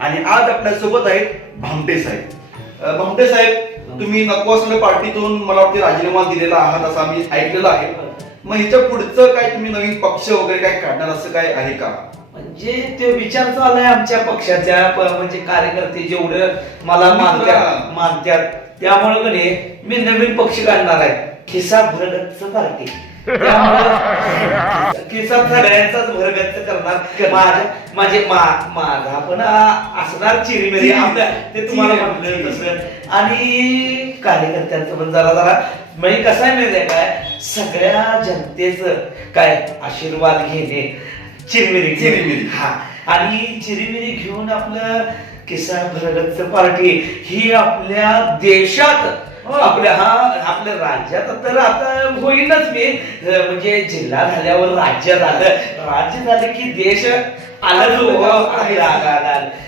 आणि आज आपल्या सोबत आहेत भामटे साहेब. भामटे साहेब, तुम्ही नकोसले पार्टीतून मला वाटते राजीनामा दिलेला आहात असं आम्ही ऐकलेलं आहे. मग ह्याच्या पुढचं काय तुम्ही नवीन पक्ष वगैरे काय काढणार असं काय आहे का? म्हणजे ते विचार चालू आहे आमच्या पक्षाच्या म्हणजे कार्यकर्ते जेवढं मला मानतात त्यामुळे कधी मी नवीन पक्ष काढणार आहे. खिसा भरगच्च पार्टी, खिसा सगळ्यांचाच भरगच्च करणार. माझा पण असणार चिरीमिरी ते तुम्हाला म्हटलं तसं. आणि कार्यकर्त्यांचं पण जरा म्हणजे कसं आहे माहिती आहे काय, सगळ्या जनतेचं काय आशीर्वाद घेणे, चिरमिरी हा, आणि चिरमिरी घेऊन आपलं किसा भरगच्च पार्टी ही आपल्या देशात आपल्या राज्यात तर आता होईनच. मी म्हणजे जिल्हा झाल्यावर राज्य झालं, राज्य झालं की देश आला.